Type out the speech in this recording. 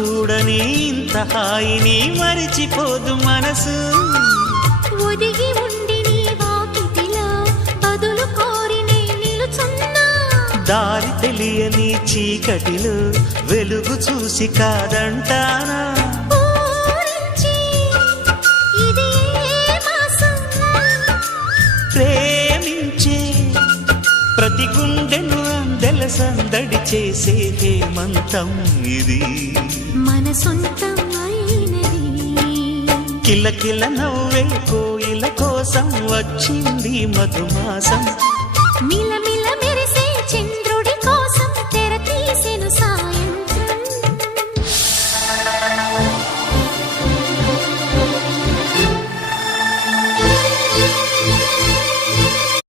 చూడని ఇంత హాయిని మరిచిపోదు మనసు. ఒదిగి ఉండి నీ వాకిటిలో బదులు కోరి నే నిలుచున్నా. దారి తెలియని చీకటిలో వెలుగు చూసి కాదంటానా. ఊరించి ఇది ఏ మాసం? ప్రేమించే ప్రతి గుండెను అందెల సందడి చేసే హేమంతం ఇది. మన సొంతం అయినది. కిలకిల నవ్వే కోయిల కోసం వచ్చింది మధుమాసం. మిలమిల